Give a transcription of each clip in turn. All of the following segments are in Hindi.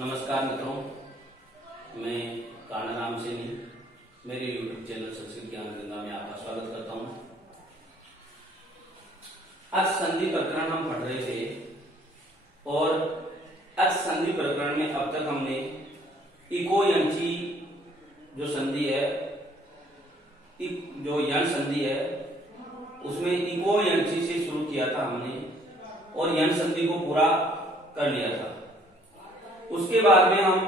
नमस्कार मित्रों, मैं कानाराम सैनी मेरे YouTube चैनल संस्कृत ज्ञान गंगा में आपका स्वागत करता हूं। आज संधि प्रकरण हम पढ़ रहे थे और आज संधि प्रकरण में अब तक हमने इको यंची जो संधि है, जो यण संधि है, उसमें इको यंची से शुरू किया था हमने और यण संधि को पूरा कर लिया था। उसके बाद में हम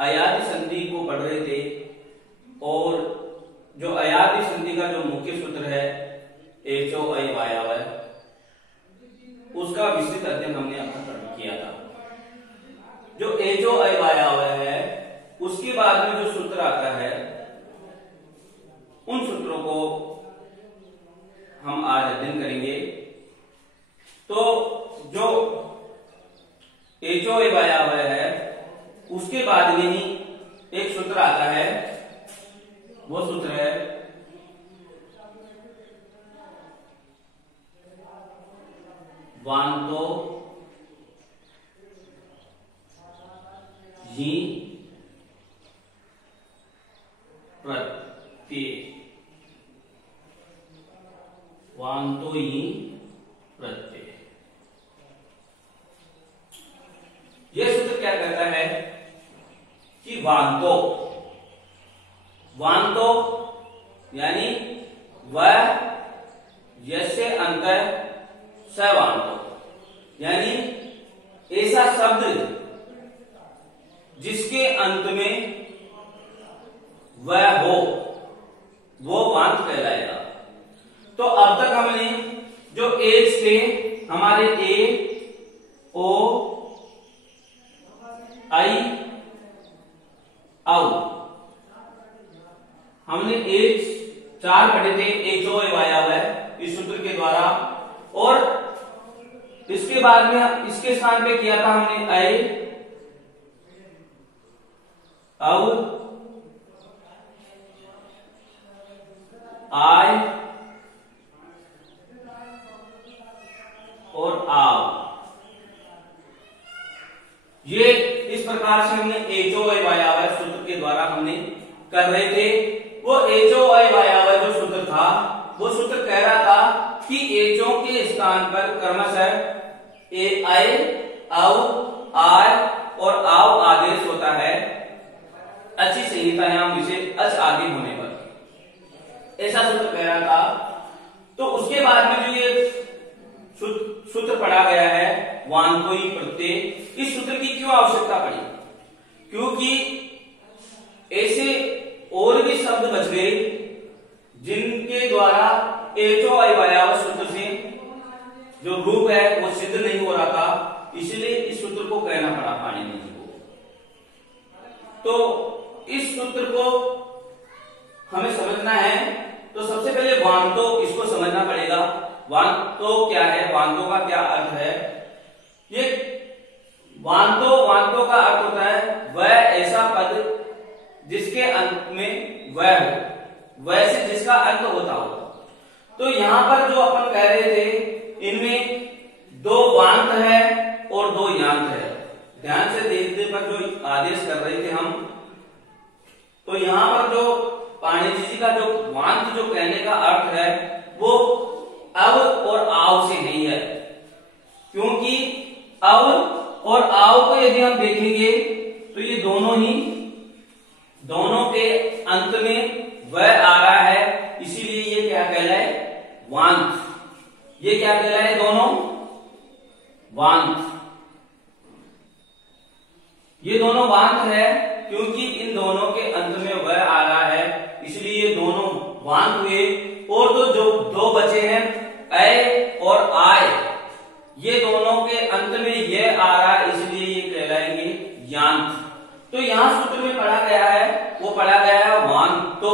अयादि संधि को पढ़ रहे थे और जो अयादि संधि का जो मुख्य सूत्र है एचो अय वायवय, उसका विस्तृत अध्ययन हमने अपना किया था। जो एचो अय वायवय है उसके बाद में जो सूत्र आता है उन सूत्रों को हम आज अध्ययन करेंगे। तो जो एचो अय वायवय है उसके बाद में ही एक सूत्र आता है, वो सूत्र है वांतो ही प्रत्यय, वांतो ही प्रत्यय। यह सूत्र क्या कहता है कि वांतो यानी वह यस्य अंत स वांतो, यानी ऐसा शब्द जिसके अंत में वह हो वो वांत कहलाएगा। तो अब तक हमने जो एज थे हमारे ए ओ आई औ, हमने एज 4 पढ़े थे एचो अय वायवय इस सूत्र के द्वारा, और इसके बाद में इसके स्थान पे किया था हमने अय औ आय और आव। ये इस प्रकार से हमने एचो अय वायवय सूत्र के द्वारा हमने कर रहे थे। वो एचो अय वायवय जो सूत्र था वो सूत्र कह रहा था कि एचो के स्थान पर क्रमशः ए अय औ आय और आव आदेश होता है अच्छी संहितायाम विषय अच आदि होने पर, ऐसा सूत्र कह रहा था। तो उसके बाद में जो ये सूत्र पढ़ा गया है वांतो ही प्रत्यय, इस सूत्र की क्यों आवश्यकता पड़ी? क्योंकि ऐसे और भी शब्द बच गए जिनके द्वारा एचो अय वायवय सूत्र से जो रूप है वो सिद्ध नहीं हो रहा था, इसलिए इस सूत्र को कहना पड़ा पाणिनि जी को। तो इस सूत्र को हमें समझना है तो सबसे पहले वांतो इसको समझना पड़ेगा। वांतो क्या है, वांतो का क्या अर्थ है? ये वांतो का अर्थ होता है वह ऐसा पद जिसके अंत में वह हो, वैसे जिसका अंत होता हो। तो यहां पर जो अपन कह रहे थे इनमें 2 वांत है और 2 यांत है। ध्यान से देखने पर जो आदेश कर रहे थे हम, तो यहां पर जो पाणिनि जी का जो वांत जो कहने का अर्थ है वो अव और आव से नहीं है, क्योंकि अव और आव को यदि हम देखेंगे तो ये दोनों के अंत में वह आ रहा है, इसीलिए ये क्या कहलाए? वांत। ये क्या कहलाए? दोनों वांत। ये दोनों वांत है क्योंकि इन दोनों के अंत में वह आ रहा है, इसलिए ये दोनों वांत हुए। और तो जो 2 बचे हैं अय और आय, ये दोनों के अंत में यह आ रहा है, इसलिए ये कहलाएंगे यांत। तो यहां सूत्र में पढ़ा गया है, वो पढ़ा गया है वांतो,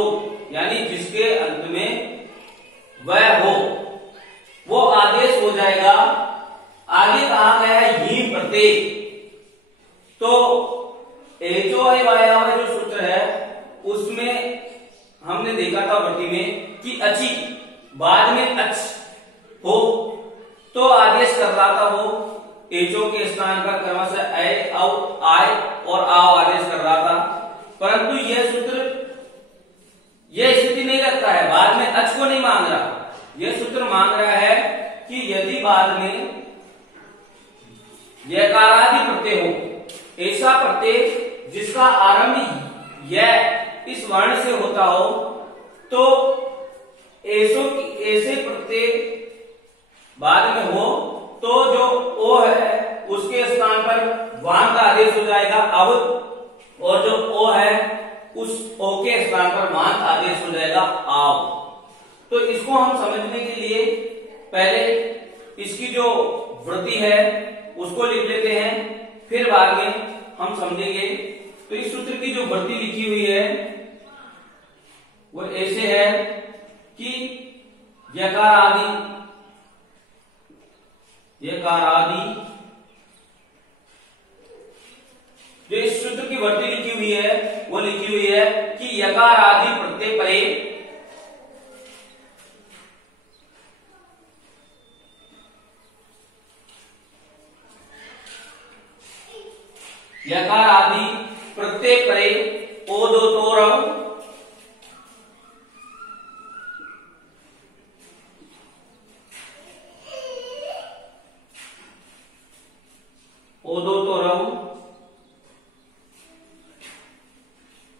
यानी जिसके अंत में वह हो वो आदेश हो जाएगा। आगे कहा गया है ही प्रत्यय। तो एचो अय वायवय जो सूत्र है उसमें हमने देखा था वृत्ति में कि अची बाद में अच हो तो आदेश कर रहा था वो एचो के स्थान पर क्रमशः ऐ, औ, आय और आव आदेश कर रहा था, परंतु यह सूत्र यह स्थिति नहीं रखता है, बाद में अच को नहीं मांग रहा। यह सूत्र मांग रहा है कि यदि बाद में यकारादि प्रत्यय हो, ऐसा प्रत्यय जिसका आरंभ यह इस वर्ण से होता हो, तो ऐसे प्रत्यय बाद में हो तो जो ओ है उसके स्थान पर वान का आदेश हो जाएगा अब, और जो ओ है उस ओ के स्थान पर वान का आदेश हो जाएगा आव। तो इसको हम समझने के लिए पहले इसकी जो वृत्ति है उसको लिख लेते हैं, फिर बाद में हम समझेंगे। तो इस सूत्र की जो वृत्ति लिखी हुई है वो ऐसे है कि यकार आदि जो इस सूत्र की वृत्ति लिखी हुई है वो लिखी हुई है कि यकार आदि प्रत्यय परे यकार आदि प्रत्यय परे ओ दो तोरव ओदो तो रव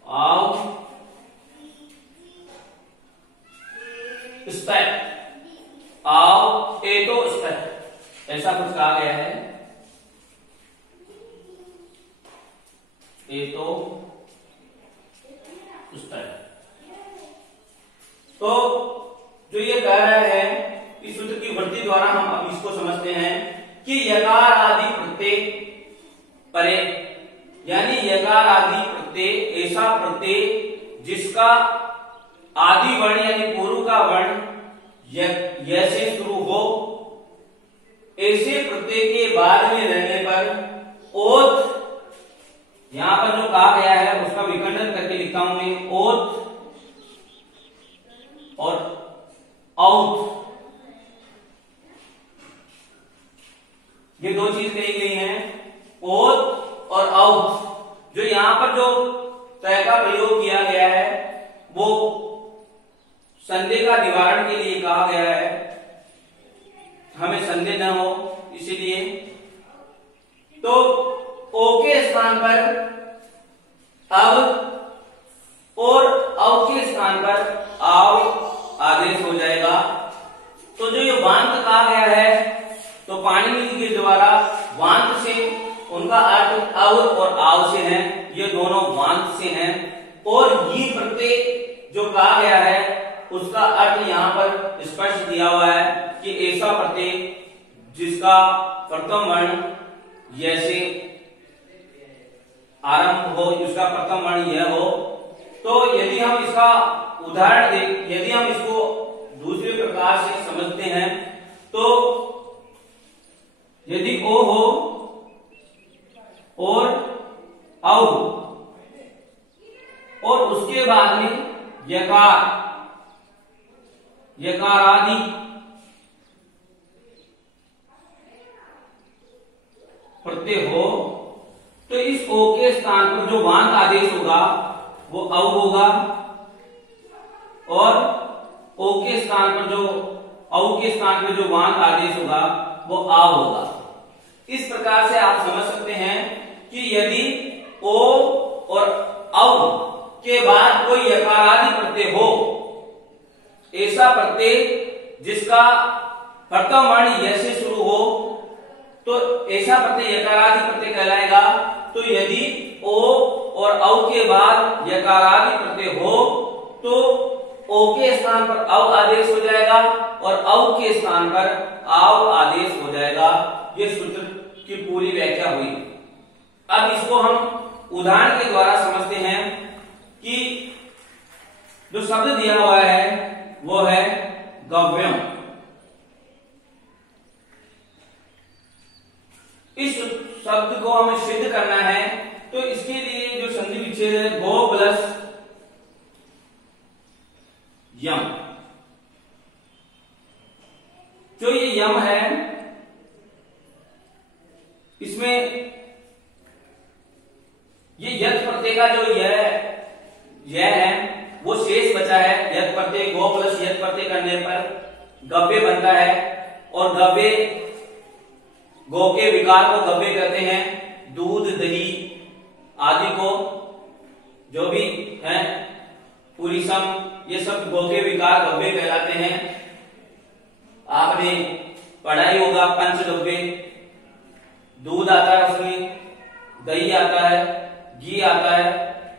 आव स्पै आव ए तो स्पै, ऐसा कुछ कहा गया है। ए तो स्पै, तो जो ये कह रहा है इस सूत्र की वृत्ति द्वारा हम अब इसको समझते हैं कि यकार आदि प्रत्यय परे, यानी यकार आदि प्रत्यय ऐसा प्रत्यय जिसका आदि वर्ण यानी पूर्व का वर्ण य से शुरू हो, ऐसे प्रत्यय के बाद में रहने पर ओत, यहां पर जो कहा गया है उसका विखंडन करके लिखता हूं मैं, ओत और औत, ये दो चीज कही गई हैं, ओत और औत। जो यहां पर जो तय का प्रयोग किया गया है वो संदेह का निवारण के लिए कहा गया है, हमें संदेह न हो इसीलिए। तो ओ के स्थान पर अब और औ के स्थान पर आव आदेश हो जाएगा। तो जो ये वांत कहा गया है तो पाणिनि के द्वारा वांत से उनका अर्थ अव और आव से है, ये दोनों वांत से हैं, और ये प्रत्यय जो कहा गया है उसका अर्थ यहाँ पर स्पष्ट दिया हुआ है कि ऐसा प्रत्यय जिसका प्रथम वर्ण य से आरंभ हो, जिसका प्रथम वर्ण यह हो। तो यदि हम इसका उदाहरण दें, यदि हम इसको दूसरे प्रकार से समझते हैं तो यदि ओ हो और औ और उसके बाद में यकार आदि प्रत्यय हो, तो इस ओ के स्थान पर जो वांत आदेश होगा वो औ होगा, और ओ के स्थान पर जो औ के स्थान पर जो वांत आदेश होगा वो आव होगा। इस प्रकार से आप समझ सकते हैं कि यदि ओ और औ के बाद कोई यकारादि प्रत्यय हो, ऐसा प्रत्यय जिसका प्रथम वर्ण य से शुरू हो, तो ऐसा प्रत्यय यकारादि प्रत्यय कहलाएगा। तो यदि ओ और औ के बाद यकारादि प्रत्यय हो तो ओ के स्थान पर औ आदेश हो जाएगा और औ के स्थान पर आव आदेश हो जाएगा। ये सूत्र की पूरी व्याख्या हुई। अब इसको हम उदाहरण के द्वारा समझते हैं कि जो शब्द दिया हुआ है वो है गव्यम। इस शब्द को हमें सिद्ध करना है, तो इसके लिए जो संधि विच्छेद है गो प्लस यम, जो ये यम है इसमें ये यत् प्रत्यय का जो यह है वो शेष बचा है। यत् प्रत्यय गो प्लस यत् प्रत्यय करने पर गव्य बनता है और गव्य गो के विकार को गव्य कहते हैं। दूध दही आदि को जो भी है पूरी सम ये सब गो के विकार गव्य कहलाते हैं। आपने पढ़ा ही होगा पंचगव्य, दूध आता है उसमें, दही आता है, घी आता है,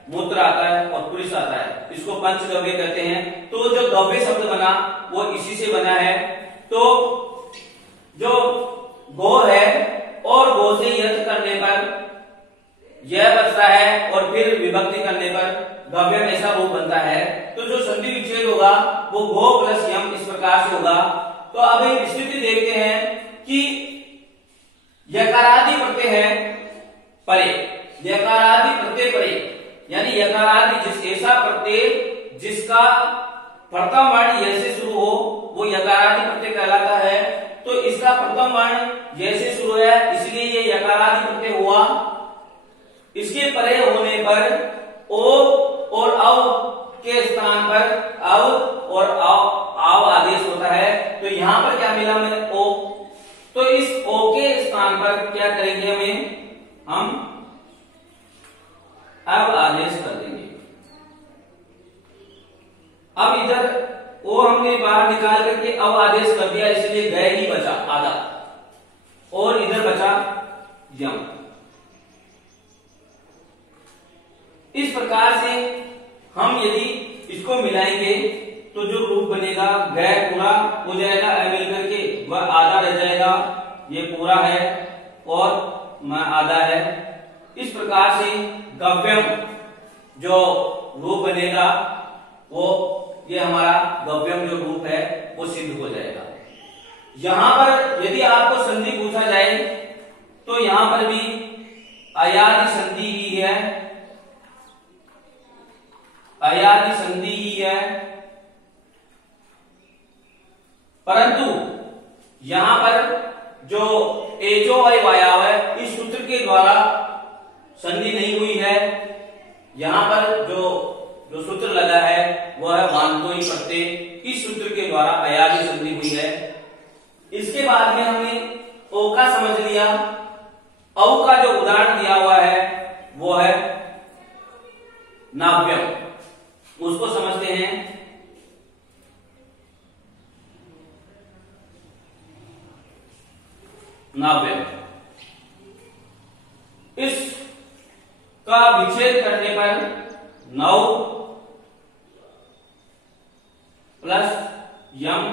मूत्र आता है और पुरुष आता है, इसको पंचगव्य कहते हैं। तो जो गव्य शब्द बना वो इसी से बना है। तो जो गो है और गो से यत् करने पर यह बचता है और फिर विभक्ति करने पर गव्य ऐसा रूप बनता है। तो जो संधि विच्छेद होगा वो गो प्लस यम इस प्रकार से होगा। तो अब एक स्थिति देखते हैं कि यकारादि प्रत्यय है परे, यकारादि प्रत्यय परे, यानी यकारादि जिस ऐसा प्रत्यय जिसका प्रथम वर्ण य से शुरू हो वो यकारादि प्रत्यय कहलाता है। तो इसका प्रथम वर्ण य से शुरू है इसलिए ये यकारादि प्रत्यय हुआ। इसके परे होने पर ओ और अव के स्थान पर अव और आव आदेश होता है। तो यहां पर क्या मिला हमें ओ, तो इस ओ के स्थान पर क्या करेंगे हम अब आदेश कर देंगे। अब इधर ओ हमने बाहर निकाल करके अब आदेश कर दिया इसलिए गए ही बचा आधा और इधर बचा यम। इस प्रकार से हम यदि इसको मिलाएंगे तो जो रूप बनेगा गै पूरा हो जाएगा मिल करके, वह आधा रह जाएगा, ये पूरा है और मैं आधा है। इस प्रकार से गव्यम जो रूप बनेगा वो ये हमारा गव्यम जो रूप है वो सिद्ध हो जाएगा। यहां पर यदि आपको संधि पूछा जाए तो यहां पर भी अयादि संधि ही है, अयादि संधि ही है, परंतु यहां पर जो एचो वायाव है इस सूत्र के द्वारा संधि नहीं हुई है। यहां पर जो सूत्र लगा है वह है वान्तोई प्रत्यय, इस सूत्र के द्वारा अयादि संधि हुई है। इसके बाद में हमने ओ का समझ लिया। औ का जो उदाहरण दिया हुआ है वो है नाव्यम, उसको समझते हैं। नाव्यम इस का विच्छेद करने पर 9 प्लस यम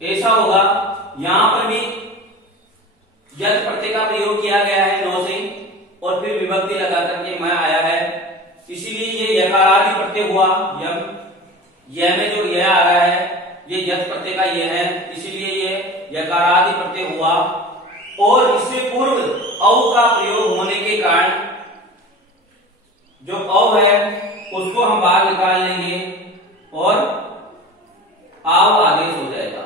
ऐसा होगा। यहां पर भी यत् प्रत्यय का प्रयोग किया गया है 9 से और फिर विभक्ति लगा करके मैं आया है, इसीलिए ये यकारादि प्रत्यय हुआ। यम यह में जो यह आ रहा है ये यत् प्रत्यय का यह है, इसीलिए ये यकारादि प्रत्यय हुआ। और इससे पूर्व औ का प्रयोग होने के कारण जो औ है उसको हम बाहर निकाल लेंगे और आव आदेश हो जाएगा।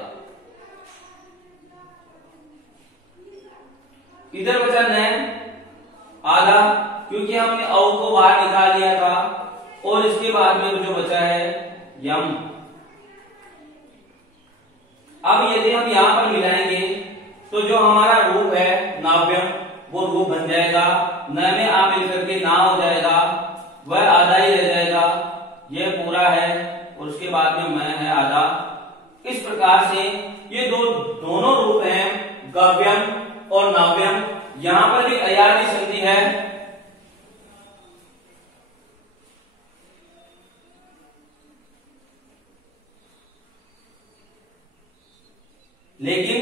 इधर बचा न आधा, क्योंकि हमने औ को बाहर निकाल लिया था। और इसके बाद में जो बचा है यम। अब यदि हम यहां पर मिलाएंगे तो जो हमारा रूप है नाव्यम वो रूप बन जाएगा। न में आ मिलकर के ना हो जाएगा, वह आधा ही रह जाएगा, यह पूरा है और उसके बाद में मैं है आधा। इस प्रकार से ये दोनों रूप हैं गव्यम और नाव्यम। यहां पर भी अयादि संधि है, लेकिन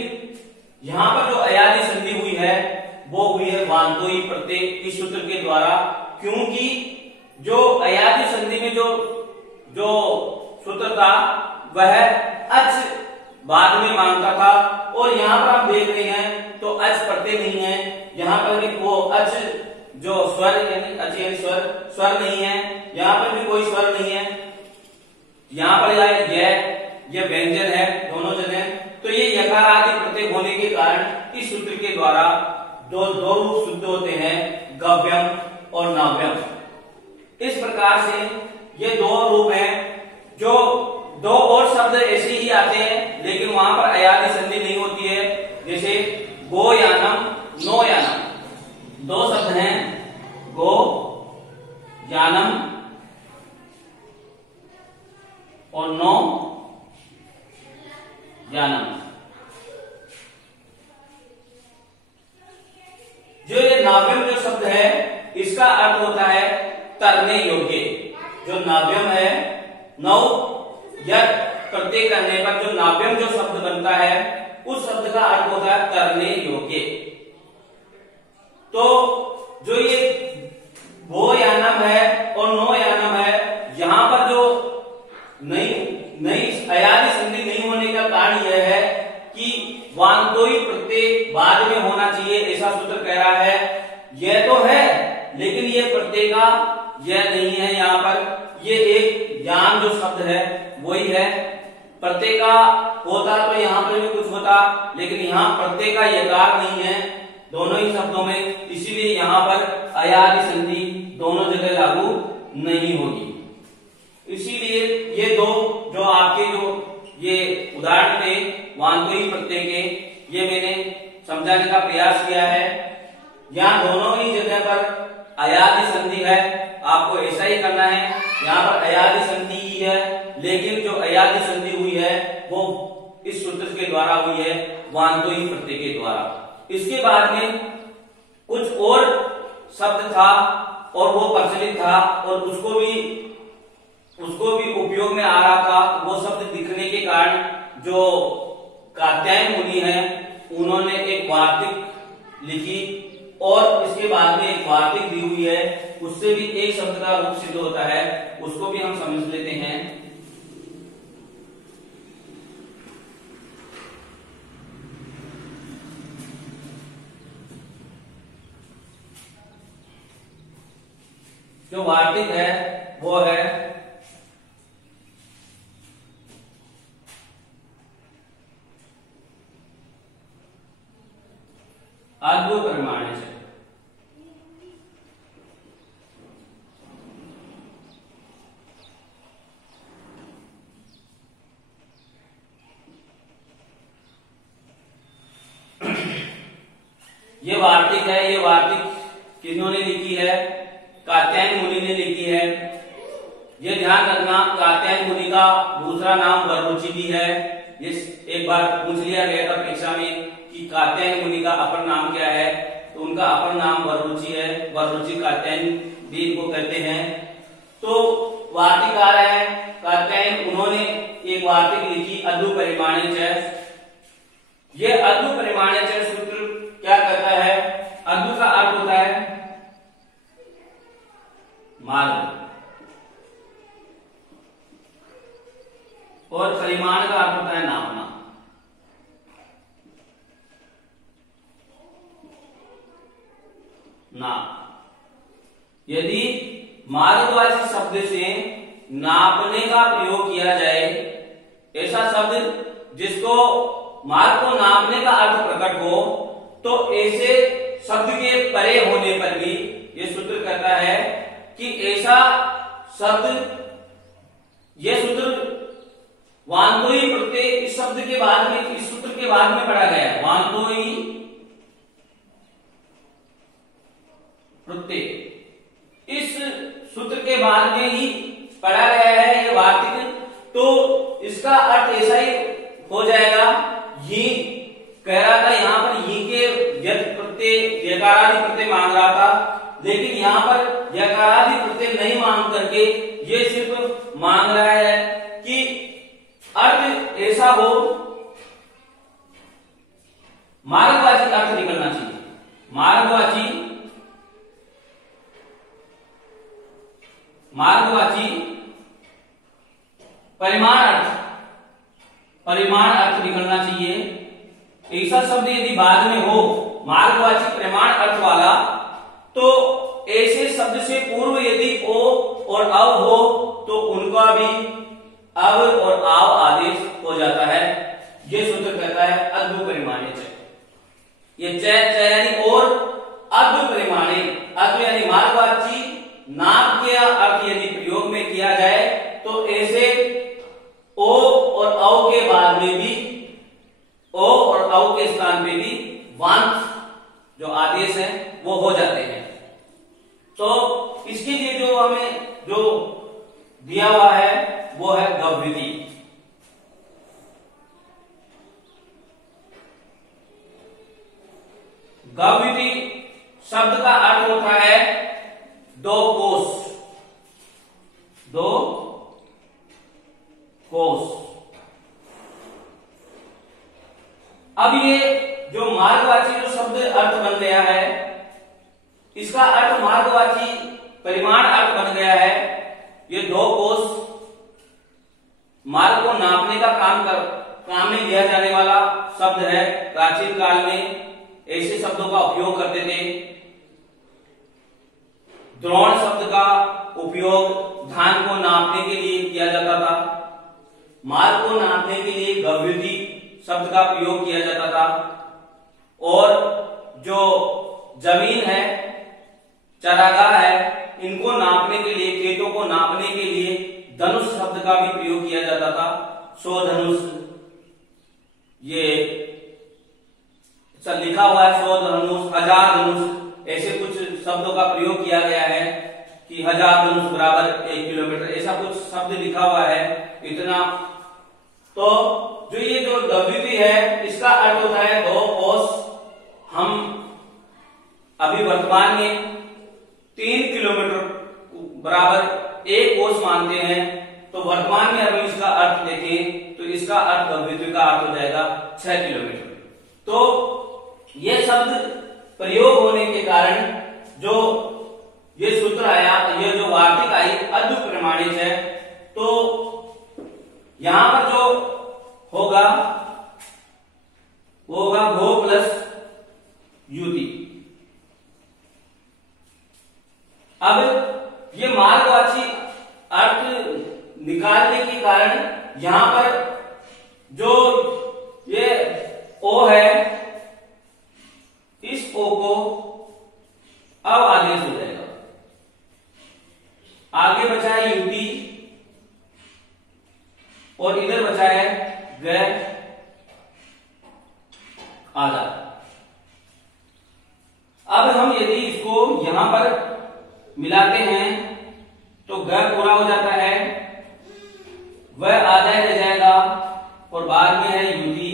यहां पर जो अयादि संधि हुई है वो हुई है वान्तोई प्रत्यय इस सूत्र के द्वारा। क्योंकि जो अयादि संधि में जो सूत्र था वह अच बाद में मांगता था और यहां पर आप देख रहे हैं तो अच प्रत्यय नहीं है। यहां पर भी वो अच जो स्वर यानी अच यानी स्वर नहीं है, यहां पर भी कोई स्वर नहीं है। यहां पर यह व्यंजन है दोनों जगह। तो ये यकार आदि प्रत्यय होने के कारण इस सूत्र के द्वारा जो दो रूप शुद्ध होते हैं, गव्यम और नाव्यम। इस प्रकार से ये दो रूप हैं, जो दो और शब्द ऐसे ही आते हैं लेकिन वहां पर अयादि संधि नहीं होती है, जैसे गो यानम, नो यानम। दो शब्द हैं, गो यानम और नो यानम। जो ये नाव्यम जो शब्द है इसका अर्थ होता है तरने योग्य। जो नाव्यम है, नौ यद प्रत्यय करने पर जो नाव्यम जो शब्द बनता है उस शब्द का अर्थ होता है तरने योग्य। तो जो ये गो यानम है और नो यानम है, यहां पर जो नई अयादि संधि नहीं होने का कारण यह है कि वांतोई प्रत्यय बाद में होना चाहिए, ऐसा सूत्र कह रहा है। यह तो है लेकिन ये प्रत्यय का यह नहीं है, यहाँ पर ये एक यान जो शब्द है वही है। प्रत्यय का होता तो यहाँ पर भी कुछ होता, लेकिन यहाँ प्रत्यय का यकार नहीं है दोनों ही शब्दों में, इसीलिए यहाँ पर अयादि संधि दोनों जगह लागू नहीं होगी। इसीलिए ये दो जो आपके जो ये उदाहरण थे वांतोई प्रत्यय के, ये मैंने समझाने का प्रयास किया है। यहाँ दोनों ही जगह पर अयादि संधि है, आपको ऐसा ही करना है। यहाँ पर अयादि संधि ही है, लेकिन जो अयादि संधि हुई है वो इस सूत्र के द्वारा हुई है, वांतोई प्रत्यय के द्वारा। इसके बाद में कुछ और शब्द था और वो प्रचलित था और उसको भी उपयोग में आ रहा था। वो शब्द दिखने के कारण जो कात्यायन मुनि है उन्होंने एक वार्तिक लिखी और इसके बाद में एक वार्तिक दी हुई है, उससे भी एक शब्द का रूप सिद्ध होता है, उसको भी हम समझ लेते हैं। जो वार्तिक है वो है अद्भुत परिमाण से। ये वार्तिक है, ये वार्तिक किन्होंने लिखी है? कात्यायन मुनि ने लिखी है। ये ध्यान रखना, कात्यायन मुनि का दूसरा नाम वररुचि भी है। ये एक बार पूछ लिया गया था परीक्षा में कि कात्यायन मुनि का अपर नाम क्या है, तो उनका अपर नाम वररुचि है। वररुचि कात्यायन भी इनको कहते हैं। तो वार्तिकार है कात्यायन, उन्होंने एक वार्तिक लिखी अद्भुत परिमाण च। ये अद्भुत परिमाण च सूत्र क्या कहता है? अद्भुत का अर्थ होता है मार्ग और परिमाण का अर्थ होता है नापना। यदि मार्गवाची शब्द से नापने का प्रयोग किया जाए, ऐसा शब्द जिसको मार्ग को नापने का अर्थ प्रकट हो, तो ऐसे शब्द के परे होने पर भी ये सूत्र कहता है कि ऐसा शब्द, यह सूत्र वांतोई प्रत्यय इस शब्द के बाद में, इस सूत्र के बाद में पढ़ा गया है। वांतोई प्रत्यय इस सूत्र के बाद में ही पढ़ा गया है ये वार्तिक। तो इसका अर्थ ऐसा ही हो जाएगा। ये कह रहा था यहाँ पर ये के यद प्रत्यय यकारादि प्रत्यय मांग रहा था, लेकिन यहाँ पर यकारादि प्रत्यय नहीं मांग करके ये सिर्फ मांग रहा है कि अर्थ ऐसा हो, मार्गवाची अर्थ निकलना चाहिए। मार्गवाची परिमाण अर्थ निकलना चाहिए। ऐसा शब्द यदि बाद में हो मार्गवाची परिमाण अर्थ वाला, तो ऐसे शब्द से पूर्व यदि ओ और अव हो तो उनका भी अव और आव आदेश हो जाता है। यह सूत्र कहता है अद्भुत परिमाण च। ये च यानी और के स्थान पे भी वांत जो आदेश है वो हो जाते हैं। तो इसके लिए जो हमें जो दिया हुआ है वो है गव्यति। गव्यति शब्द का अर्थ होता है दो कोष, दो कोष। अब ये जो मार्गवाची जो शब्द अर्थ बन गया है, इसका अर्थ मार्गवाची परिमाण अर्थ बन गया है। ये दो कोष मार्ग को नापने का काम में लिया जाने वाला शब्द है। प्राचीन काल में ऐसे शब्दों का उपयोग करते थे। द्रोण शब्द का उपयोग धान को नापने के लिए किया जाता था। मार्ग को नापने के लिए गव्यति शब्द का प्रयोग किया जाता था। और जो जमीन है, चरागाह है, इनको नापने के लिए, खेतों को नापने के लिए धनुष शब्द का भी प्रयोग किया जाता था। 100 धनुष, ये लिखा हुआ है 100 धनुष, 1000 धनुष, ऐसे कुछ शब्दों का प्रयोग किया गया है कि 1000 धनुष बराबर 1 किलोमीटर, ऐसा कुछ शब्द लिखा हुआ है इतना। तो जो ये जो गव्यति है, इसका अर्थ होता है दो कोष। हम अभी वर्तमान में 3 किलोमीटर बराबर 1 कोष मानते हैं। तो वर्तमान में अगर इसका अर्थ देखें तो इसका अर्थ गव्यति का अर्थ हो जाएगा 6 किलोमीटर। तो ये शब्द प्रयोग होने के कारण जो ये सूत्र आया, ये जो वार्तिक आई अद्भुत प्रमाणित है। तो यहां पर जो होगा वो होगा भो प्लस युति। अब ये मार्गवाची अर्थ निकालने के कारण यहां पर जो ये ओ है, इस ओ को अब आदेश हो जाएगा। आगे बचा है युति और इधर बचा है ग आधा। अब हम यदि इसको यहां पर मिलाते हैं तो ग पूरा हो जाता है, वह आधा रह जाएगा और बाद में है युति।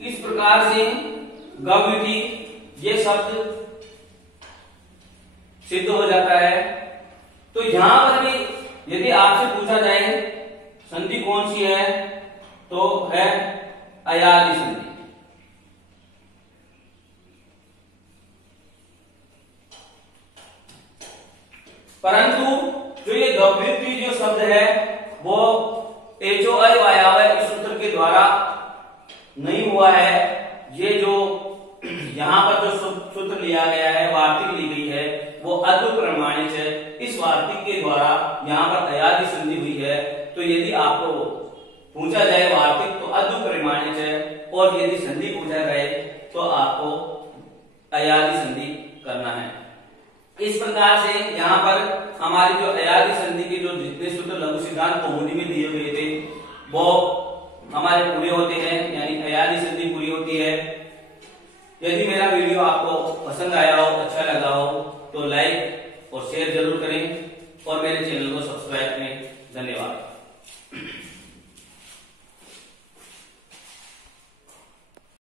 इस प्रकार से गव्यति ये शब्द सिद्ध हो जाता है। तो यहां पर भी यदि आपसे पूछा जाए संधि कौन सी है, तो है अयादि संधि। परंतु जो ये गव्यति जो शब्द है वो एचोअय वायावय इस सूत्र के द्वारा नहीं हुआ है। ये जो यहां पर जो सूत्र लिया गया है, वार्तिक ली गई है, वो अद्भुत प्रमाणित है। इस वार्तिक के द्वारा यहां पर अयादि संधि हुई है। तो यदि आपको पूछा जाए वार्तिक तो अद्भुत प्रमाणित है, और यदि संधि पूछा जाए तो आपको अयादि संधि करना है। इस प्रकार से यहाँ पर हमारी जो अयादि संधि के जो जितने सूत्र लघु सिद्धांत कौमुदी में दिए गए थे वो हमारे पूरे होते हैं, यानी अयादि संधि पूरी होती है। यदि मेरा वीडियो आपको पसंद आया हो, अच्छा लगा हो, तो लाइक और शेयर जरूर करें और मेरे चैनल को सब्सक्राइब करें। धन्यवाद।